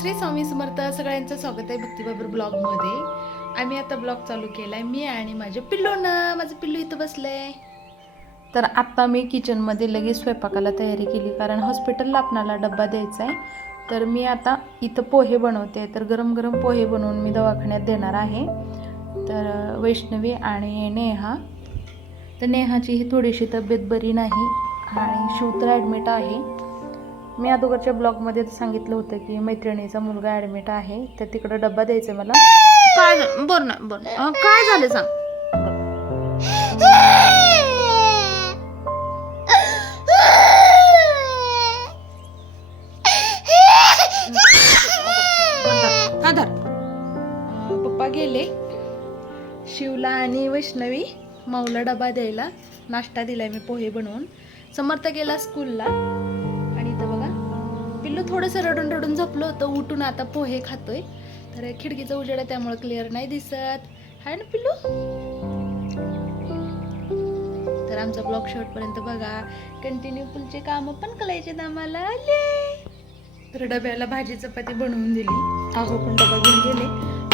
श्री स्वामी समर्थ सगळ्यांचं स्वागत आहे भक्तीबाबर ब्लॉगमध्ये. आम्ही आता ब्लॉग चालू केला आहे मी आणि माझ्या पिल्लूनं माझं पिल्लू इथं बसलंय. तर आत्ता मी किचनमध्ये लगेच स्वयंपाकाला तयारी केली कारण हॉस्पिटलला आपणाला डब्बा द्यायचा आहे तर मी आता इथं पोहे बनवते. तर गरम गरम पोहे बनवून मी दवाखान्यात देणार आहे. तर वैष्णवी आणि नेहा. तर नेहाची ही थोडीशी तब्येत बरी नाही आणि शिव तर ॲडमिट आहे. मी अगोदरच्या ब्लॉगमध्ये सांगितलं होतं की मैत्रिणीचा मुलगा ॲडमिट आहे तर तिकडं डब्बा द्यायचा मला. काय बरं ना बरं अं, काय झालं सांग. पप्पा गेले. शिवला आणि वैष्णवी माऊला डबा द्यायला. नाश्ता दिलाय मी पोहे बनवून. समर्थ गेला स्कूलला पिल्लू थोडंसं रडून रडून झोपलं होतं उठून आता पोहे खातोय. तर खिडकीचं उजेड आहे त्यामुळे क्लिअर नाही दिसत. हाय ना पिल्लू? तर आमचा ब्लॉग पर्यंत बघा. कंटिन्यू पुलचे कामं पण करायचे आम्हाला. तर डब्याला भाजी चपाती बनवून दिली. आहो पण डबा घेऊन गेले.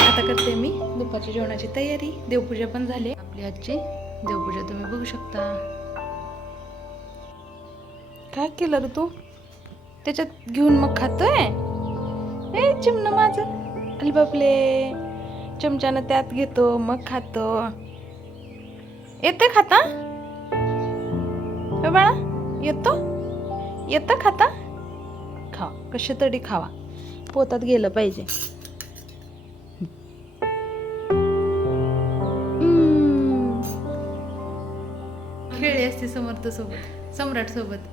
आता करते मी दुपारच्या जेवणाची तयारी. देवपूजा पण झाली. आपली आजची देवपूजा तुम्ही बघू शकता. काय केलं रे तू? त्याच्यात घेऊन मग खातोय. ए चिमणं माझं. अरे बापले चमच्यानं त्यात घेतो मग खातो. येते खाता? हे बाळा येतो? येतं खाता? खा कसे तरी खावा. पोतात गेलं पाहिजे. हम्म. खेळली असते समर्थ सोबत सम्राट सोबत.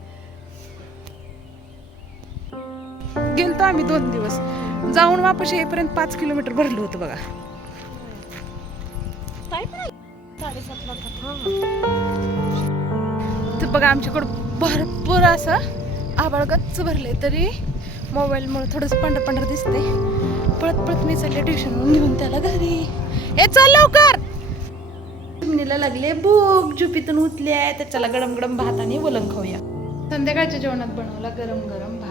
गेलतो आम्ही दोन दिवस. जाऊन वापस येईपर्यंत पाच किलोमीटर भरलं होतं बघा. तर बघा आमच्याकडं भरपूर असं आबाळ गच्च भरले तरी मोबाईलमुळे थोडंसं पांढरं पांढरं दिसते पळत पळत मी चालले ट्युशनवरून घेऊन त्याला घरी. हे चल लवकर! चिमणीला लागले भूक झोपीतून उठली आहे त्याच्याला गरम गरम भात आणि वलंग खाऊया. संध्याकाळच्या जेवणात बनवला गरम गरम भात.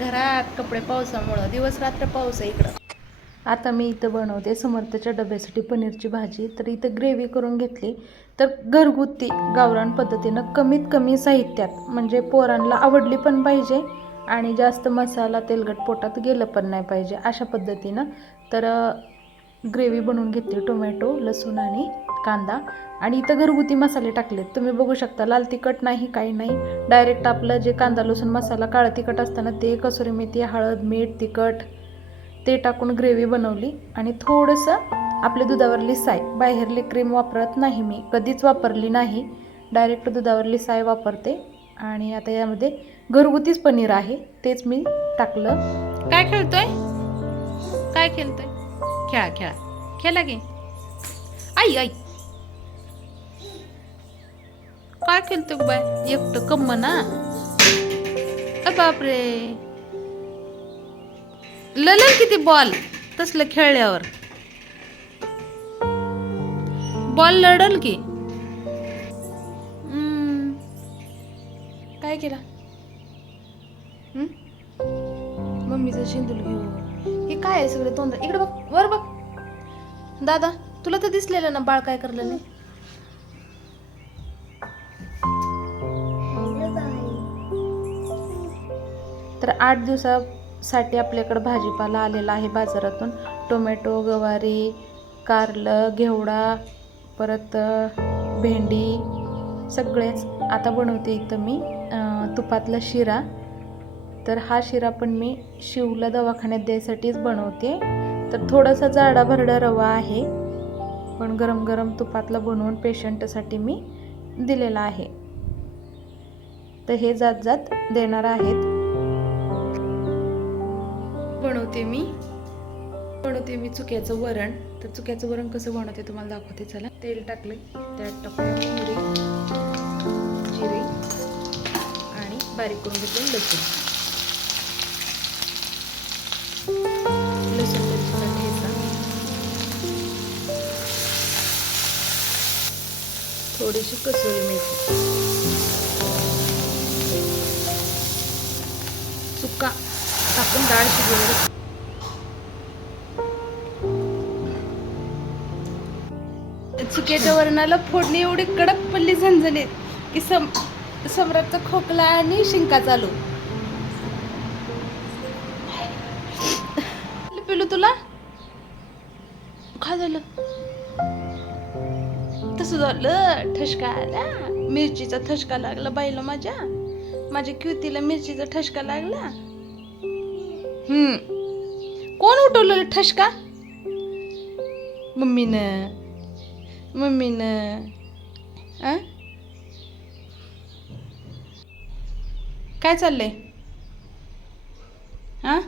घरात कपडे पावसामुळं दिवस रात्र पाऊस आहे इकडं. आता मी इथं बनवते समर्थच्या डब्यासाठी पनीरची भाजी. तर इथं ग्रेव्ही करून घेतली. तर घरगुती गावरान पद्धतीनं कमीत कमी साहित्यात म्हणजे पोरांना आवडली पण पाहिजे आणि जास्त मसाला तेलकट पोटात गेलं पण नाही पाहिजे अशा पद्धतीनं. तर ग्रेव्ही बनवून घेतली टोमॅटो लसूण आणि कांदा आणि इथं घरगुती मसाले टाकलेत. तुम्ही बघू शकता लाल तिखट नाही काही नाही. डायरेक्ट आपलं जे कांदा लसूण मसाला काळं तिखट असताना ते कसुरी मेथी हळद मीठ तिखट ते टाकून ग्रेव्ही बनवली. आणि थोडंसं आपल्या दुधावरली साय. बाहेरली क्रीम वापरत नाही मी कधीच वापरली नाही. डायरेक्ट दुधावरली साय वापरते. आणि आता यामध्ये घरगुतीच पनीर आहे तेच मी टाकलं. काय खेळतोय? काय खेळतोय? खेळा खेळा. खेळा गे आई आई. काय खेळतोय बाय एकटं कम्म ना अ बापरे. ललन किती बॉल तसलं खेळल्यावर. बॉल लढल की. हम्म. काय केला? हम्म? मम्मीचं शिंदूल घेऊ हे काय आहे सगळे तोंड? इकडे बघ वर बघ. दादा तुला तर दिसलेलं ना बाळ काय करलं नाही तर आठ दिवसासाठी आपल्याकडं भाजीपाला आलेला आहे बाजारातून. टोमॅटो गवारी कारलं घेवडा परत भेंडी सगळेच आता बनवते इथं मी तुपातला शिरा. तर हा शिरा पण मी शिवला दवाखान्यात द्यायसाठीच बनवते. तर थोडासा जाडाभरडा रवा आहे पण गरम गरम तुपातला बनवून पेशंटसाठी मी दिलेला आहे. तर हे जात जात देणार आहेत. बनवते मी. बनवते मी चुक्याचं वरण. तर चुक्याचं वरण कसं बनवते तुम्हाला दाखवते चला. तेल टाकले त्यात टाकले जिरे आणि बारीक करून घेतले लसूण. थोडीशी कसुरी मेथी. चुका. टाकून डाळ शिजवली. चुकीच्या वरणाला फोडणी एवढी कडक पडली झणझणीत की सम सम्राटचा खोकला आणि शिंका चालू. पिलू तुला? खा झालं तसं झालं ठसका आला. मिरचीचा ठसका लागला बाईला माझ्या. माझ्या क्युतीला मिरचीचा ठसका लागला. हम्म. कोण उठवलं ठसका? मम्मीनं. मम्मीनं आ? काय चाललंय? हा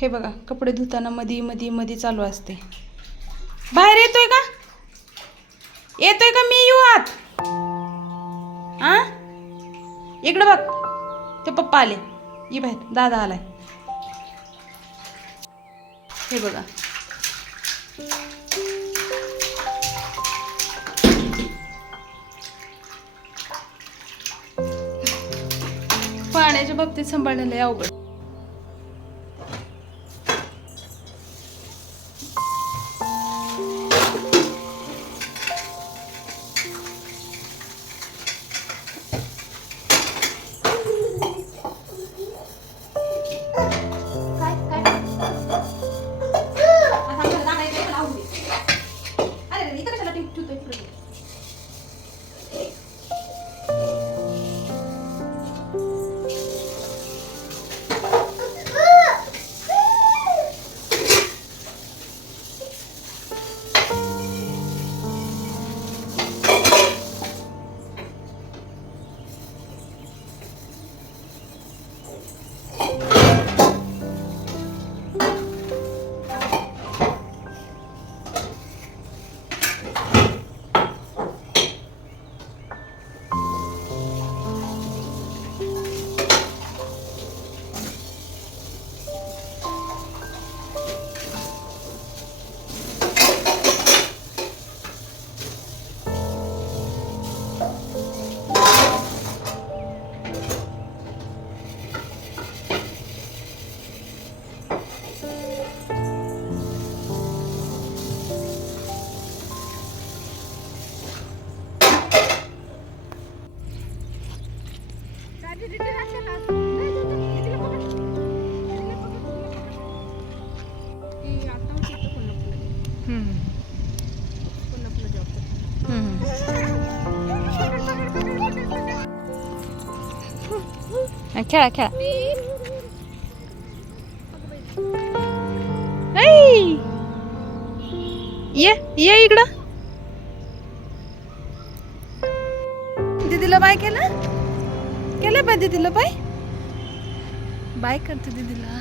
हे बघा कपडे धुताना मधी मधी मधी चालू असते. बाहेर येतोय का? येतोय का मी? येऊ आत. आ इकडं बघ. ते पप्पा आले. ये बाहेर. दादा आलाय. हे बघा. बाबतीत सांभाळणं लय अवघड. खेळा खेळा! ये ये इकडं. दीदीला बाय केलं? केलं बाय दीदीला बाय? बाय करते दीदीला.